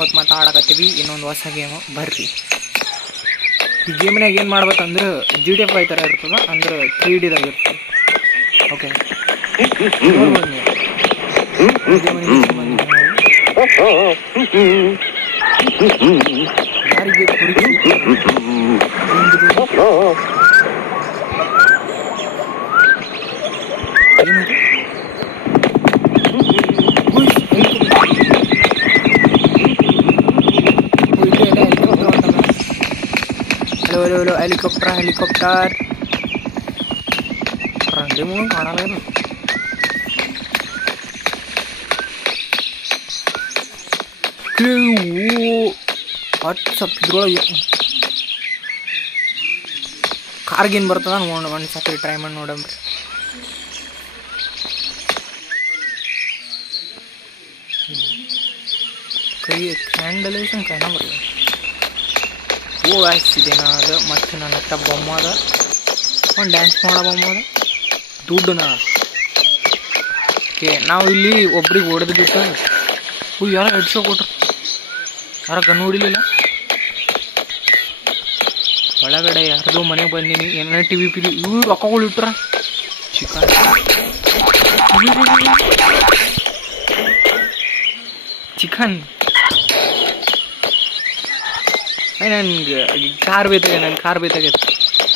ಇವತ್ತು ಮಾತಾಡಕತ್ತೀವಿ ಇನ್ನೊಂದು ಹೊಸ ಗೇಮು. ಬರ್ರಿ ಈ ಗೇಮ್ನಾಗ ಏನು ಮಾಡ್ಬೇಕಂದ್ರೆ GTA 5 ಥರ ಇರ್ತದೆ, ಅಂದ್ರೆ 3Dದಾಗ ಇರ್ತದೆ. ಓಕೆ ನೋಡ್ಬೋದು ನೀವು. ಯಾರಿಗೆ ಹಲೋ ಹೆಲಿಕಾಪ್ಟರ್ ರಂಡಿ ಮೂಲ ಕಾಣಲ್ಲ. ಇದ್ರೊಳಗೆ ಕಾರ್ಗೇನು ಬರ್ತದ ನೋಡಿ ಒಂದು ಸತಿ ಟ್ರೈ ಮಾಡಿ ನೋಡಮ್ರಿ. ಕೈ ಕ್ಯಾಂಡಲೇಷನ್ ಕೈನ ಬರ್ತದೆ. ಓ ಆಯ್ಸಿದೇನ ಅದು. ಮತ್ತು ನನ್ನ ಹತ್ರ ಬೊಮ್ಮ ಅದ, ಒಂದು ಡ್ಯಾನ್ಸ್ ಮಾಡೋ ಬೊಮ್ಮ ಅದ, ದುಡ್ಡನ. ಓಕೆ ನಾವು ಇಲ್ಲಿ ಒಬ್ರಿಗೆ ಹೊಡೆದು ಬಿಟ್ಟು ಯಾರೋ ಹೆಡ್ಶೋ ಕೊಟ್ರು, ಯಾರೋ ಗನ್ ಹೊಡಿಲಿಲ್ಲ. ಒಳಗಡೆ ಯಾರ್ದು ಮನೆಗೆ ಬಂದೀನಿ, ಏನೇನೋ ಟಿವಿ ಇವು ರೊಕ್ಕಗಳು ಇಟ್ರ. ಚಿಕನ್ ನನ್ಗೆ ಕಾರ್ ಬೇಕಾಗೈತೆ.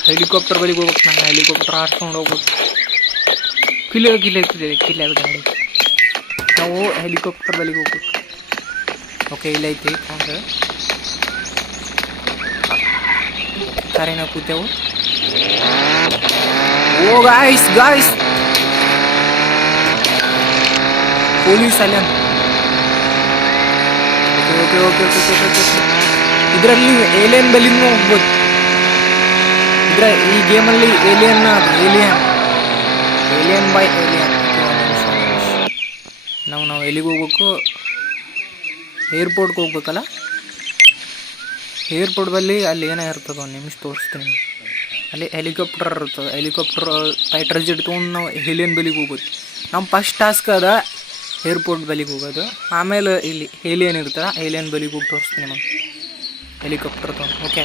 ಹೆಲಿಕಾಪ್ಟರ್ ಬಳಿಗೆ ಹೋಗ್ಬೇಕು, ನಾನು ಹೆಲಿಕಾಪ್ಟರ್ ಹಾರ್ಸ್ಕೊಂಡು ಹೋಗ್ಬೇಕು. ಕಿಲ್ಲ ಗಾಡಿ. ನಾವು ಹೆಲಿಕಾಪ್ಟರ್ ಬಳಿಗೆ ಹೋಗ್ಬೇಕು. ಓಕೆ ಇಲ್ಲ ಐತಿ ಅಂದ್ರೆ ಕಾರಿನ ಕೂತೇವು. ಓ ಗಾಯ್ಸ್ ಪೊಲೀಸ್ ಅಲ್ಲ. ಓಕೆ ಇದರಲ್ಲಿ ಏಲಿಯನ್ ಬಲಿನೂ ಹೋಗ್ಬೋದು. ಈ ಗೇಮಲ್ಲಿ ಏಲಿಯನ್ ಬೈ ಏಲಿಯನ್. ನಾವು ಎಲ್ಲಿಗೆ ಹೋಗ್ಬೇಕು? ಏರ್ಪೋರ್ಟ್ಗೆ ಹೋಗ್ಬೇಕಲ್ಲ. ಏರ್ಪೋರ್ಟ್ ಬಲ್ಲಿ ಅಲ್ಲಿ ಏನೋ ಇರ್ತದೆ, ಒಂದು ನಿಮಿಷ ತೋರಿಸ್ತೀನಿ. ಅಲ್ಲಿ ಹೆಲಿಕಾಪ್ಟರ್ ಇರ್ತದೆ. ಹೆಲಿಕಾಪ್ಟರ್ ಫೈಟರ್ ಜೆಟ್ ತೊಗೊಂಡು ನಾವು ಏಲಿಯನ್ ಬಲಿಗೆ ಹೋಗೋದು. ನಮ್ಮ ಫಸ್ಟ್ ಟಾಸ್ಕ್ ಅದ ಏರ್ಪೋರ್ಟ್ ಬಲಿಗೆ ಹೋಗೋದು. ಆಮೇಲೆ ಇಲ್ಲಿ ಏಲಿಯನ್ ಇರ್ತದೆ, ಏಲಿಯನ್ ಬಲಿಗೆ ಹೋಗಿ ತೋರಿಸ್ತೀನಿ ನಾನು ಹೆಲಿಕಾಪ್ಟರ್ ತೊಗೊಂಡು. ಓಕೆ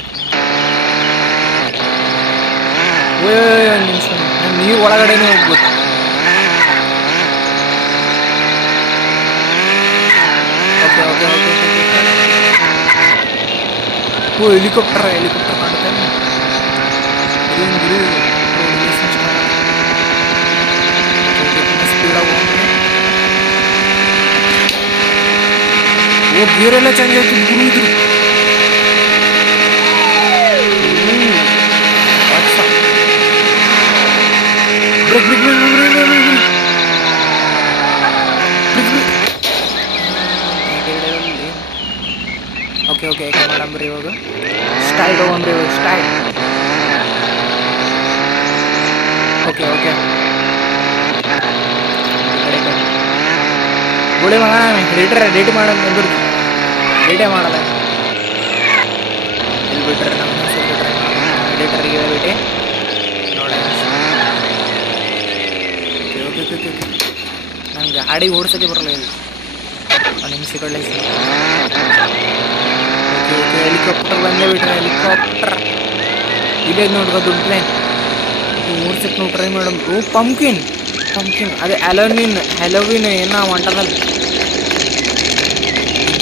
ಒಂದು ನಿಮಿಷ, ನಾನು ನೀರು ಒಳಗಡೆನೇ ಹೋಗ್ಬೋದು. ಓಕೆ ಓ ಹೆಲಿಕಾಪ್ಟರ್ ಕಾಣುತ್ತೆ. ಓ ಗೇರೆಲ್ಲ ಚೇಂಜ್ ಆಯ್ತು. ಗುರು ಇದ್ರು ಓಕೆ ಮಾಡಂಬ್ರಿ. ಇವಾಗ ಸ್ಟೈಲ್ ಹೋಗಂಬ್ರಿ. ಸ್ಟೈಲ್ ಓಕೆ ಗೋಳಿ ಮಗ ರೇಟ್ ಮಾಡೋದು ರೇಟೇ ಮಾಡಲ್ಲ. ಇಲ್ಲಿ ಬಿಟ್ರೆ ನಮ್ಮ ಎಡಿಟರ್ಗೆ ಬಿಟ್ಟು ನೋಡಿ. ಓಕೆ ನಂಗೆ ಗಾಡಿ ಓಡಿಸೋಕ್ಕೆ ಬರಲ್ಲ. ಇಲ್ಲಿ ಒಂದು ನಿಮಿಷ ಕಳ್ಳಿ. ಹೆಲಿಕಾಪ್ಟರ್ ಬಂದೇ ಬಿಟ್ರೆ. ಹೆಲಿಕಾಪ್ಟರ್ ಇಲ್ಲೇ ನೋಡ್ಕೊ ದುಡ್ಡು ಪ್ಲೇನ್ ಓಡ್ಸಕ್ಕೆ ನಾವು ಟ್ರೈ ಮಾಡೋಣ. ಓ ಪಂಪ್ಕಿನ್ ಅದೇ ಹೆಲೋವಿನ್ ಏನೋ ಹೊಂಟದಲ್ಲಿ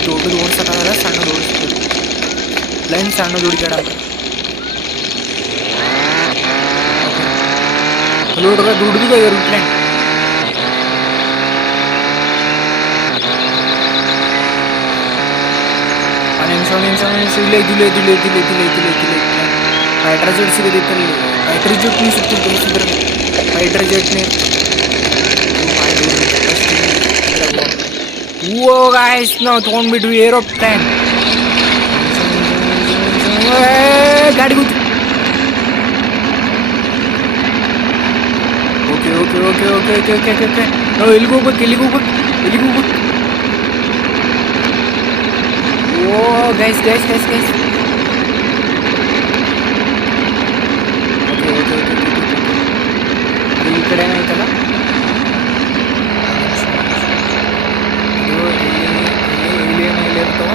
ದೊಡ್ಡದು ಓಡ್ಸೋಕ್ಕಾಗಲ್ಲ, ಸಣ್ಣದು ಓಡಿಸ್ಬೇಕು. ಪ್ಲೇನ್ ಸಣ್ಣದು ಹುಡುಕಾಡಲ್ಲ. ನೋಡ್ರ ದುಡ್ದು ಏರೋಪ್ಲೇನ್. ನಿಮಿಷ ಇಲ್ಲೇ ಫೈಟರ್ ಜೆಟ್ ಸಿಗೋದಿತ್ತಲ್ಲಿ. ಫೈಟರ್ ಜೆಟ್ನೇ ಸಿಕ್ತಿದ್ರು. ಫೈಟರ್ ಜೆಟ್ನೇ ಓ ಗಾಯ್ಸ್ ನಾವು ತೊಗೊಂಡ್ಬಿಟ್ವಿ ಏರೋಪ್ಲೇನ್. ಗಾಡಿ ಕೂತು. ಓಕೆ ನಾವು ಎಲ್ಲಿಗೆ ಹೋಗ್ಬೇಕು? ಓ ಗೈಸ್ ಈ ಕಡೆ ಐತಲ್ಲ. ಇಲ್ಲಿ ಇರ್ತಾವ.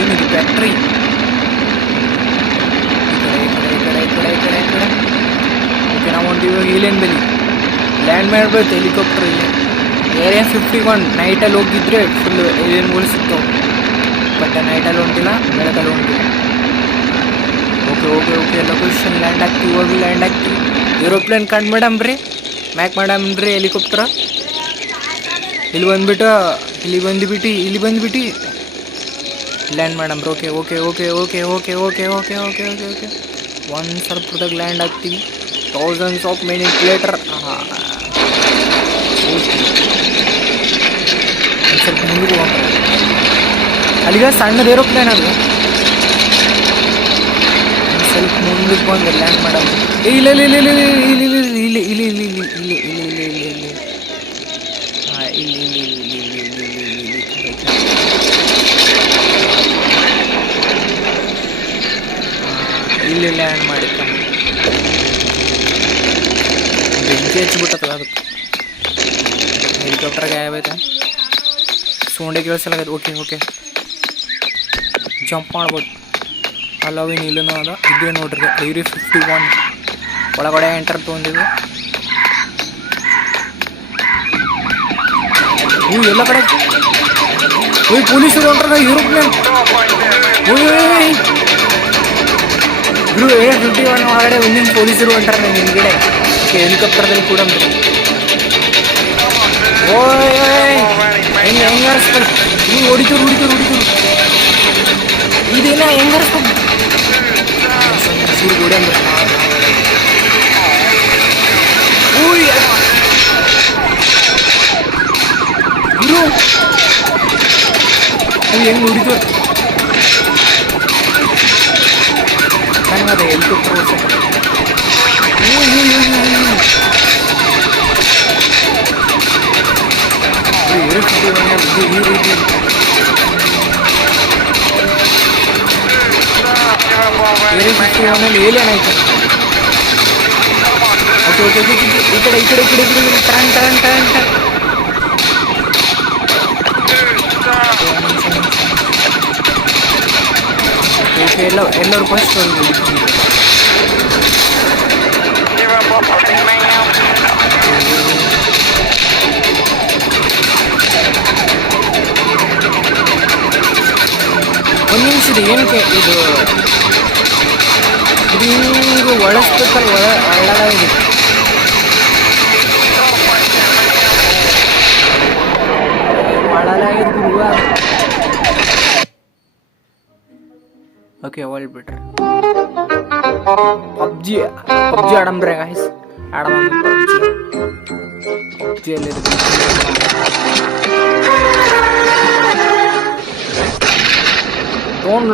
ಏನಿದೆ ಫ್ಯಾಕ್ಟ್ರಿ. ಓಕೆ, ನಾವು ಒಂದು ಇವಾಗ ಏಲಿಯನ್ ಬಲಿ ಲ್ಯಾಂಡ್ ಮಾಡಬೇಕು. ಹೆಲಿಕಾಪ್ಟರ್ ಇಲ್ಲಿ ಏರಿಯಾ 51 ನೈಟಲ್ಲಿ ಹೋಗಿದ್ರೆ ಫುಲ್ ಏಲಿಯನ್ಗಳು ಸಿಗ್ತಾವೆ. ಬಟ್ ನೈಟಲ್ಲಿ ಹೊಂಟಿಲ್ಲ, ಬೆಳಕಲ್ಲಿ ಹೊಂಟಿಲ್ಲ. Okay okay okay, location land ಆಗ್ತೀವಿ. ಹೋಗಿ ಲ್ಯಾಂಡ್ ಆಗ್ತೀವಿ. ಏರೋಪ್ಲೇನ್ ಕಂಡು ಮೇಡಮ್ರಿ, ಮ್ಯಾಕ್ ಮಾಡಮ್ರಿ ಹೆಲಿಕಾಪ್ಟರ್. ಇಲ್ಲಿ ಬಂದುಬಿಟ್ಟು ಲ್ಯಾಂಡ್ ಮಾಡಮ್ರಿ. Okay okay okay okay okay okay okay okay okay okay ಒಂದು ಸ್ವಲ್ಪದಾಗ ಲ್ಯಾಂಡ್ ಆಗ್ತೀವಿ. Thousands of minute later. ಒಂದು ಸ್ವಲ್ಪ ಮುಂದಕ್ಕೆ ಹೋಗೋಣ. ಅಲ್ಲಿಗ ಸಣ್ಣದು ಏರೋಪ್ಲೇನ್ ಅದು. ಒಂದು ಸ್ವಲ್ಪ ಮುಂದಕ್ಕೆ ಬಂದು ಲ್ಯಾಂಡ್ ಮಾಡಮ್. ಇಲ್ಲ ಇಲ್ಲ ಇಲ್ಲ ಇಲ್ಲ ಇಲ್ಲ ಇಲ್ಲ ಇಲ್ಲ ಇಲ್ಲ ಇಲ್ಲ ಇಲ್ಲ ಇಲ್ಲ ಇಲ್ಲ ಇಲ್ಲ ಇಲ್ಲ ಇಲ್ಲ ಇಲ್ಲ ಹಾಂ ಇಲ್ಲ ಇಲ್ಲ ಇಲ್ಲ ಇಲ್ಲ ಇಲ್ಲ ಇಲ್ಲ ಇಲ್ಲ ಇಲ್ಲಿ ಲ್ಯಾಂಡ್ ಮಾಡಿತ್ತು. ಬೆಂಕಿ ಹಚ್ಚಿಬಿಟ್ಟದ ಅದಕ್ಕೆ. ಹೆಲಿಕಾಪ್ಟರ್ ಗಾಯಬೈತೆ, ಸೌಂಡೆ ಕೇಳಿಸಲಾಗೈತೆ. ಓಕೆ ಓಕೆ, ಜಂಪ್ ಮಾಡ್ಬೋದು. ಅಲ್ಲವೇನು ಇಲ್ಲನೋ ಅದ. ಇದೇ ನೋಡ್ರಿ ಏರಿಯಾ 51 ಒಳಗಡೆ ಎಂಟರ್ ತೊಗೊಂಡಿದ್ವಿ. ಇವು ಎಲ್ಲ ಕಡೆ ಪೊಲೀಸರು ಹೊಂಟ್ರ. ಏರೋಪ್ಲೇನ್ ಇವರು ಏರಿಯಾ 51 ಒಳಗಡೆ ಒಂದಿನ ಪೊಲೀಸರು ಹೊಂಟಾರ. ಹಿಂದ್ಗಡೆ ಹೆಲಿಕಾಪ್ಟರ್ದಲ್ಲಿ ಕೂಡ ಹೆಂಗೆ ಹರಿಸ್ಬೇಕು. ನೀವು ಹೊಡಿತರು ಇದೇನ ಹೆಂಗೆ ಹರಿಸ್ಬೇಕು. ಶೂರು ಗೋಡೆ ಅಂದ್ರೆ ಇರು ಹೆಂಗೆ ಹೊಡಿತು ನಂಗೆ ಅದೇ ಹೆಲಿಕಾಪ್ಟರ್ ಓಡಿಸೋದು. ಏಲಿಯನ್ ಆಯ್ತು. ಓಕೆ ಓಕೆ ಓಕೆ, ಈ ಕಡೆ turn turn turn turn. Okay, ಎಲ್ಲರೂ ಫಸ್ಟ್ ಒಂದು ನಿಮಿಷ ಇದೆ. ಏನಕ್ಕೆ ಇದು ಹಿಂಗೆ ಒಳಸ್ಬೇಕಲ್ಲ, ಒಳಗಾಗಿದೆ. ಒಳಗಾಗಿದೆ ಗುರುವ. ಓಕೆ, ಹೊಳ್ಬಿಟ್ರೆ ಪಬ್ಜಿ ಆಡಂಬ್ರೆ ಗಾಯ್ಸ್. ಪಬ್ಜಿಯಲ್ಲಿ ಡೋಂಟ್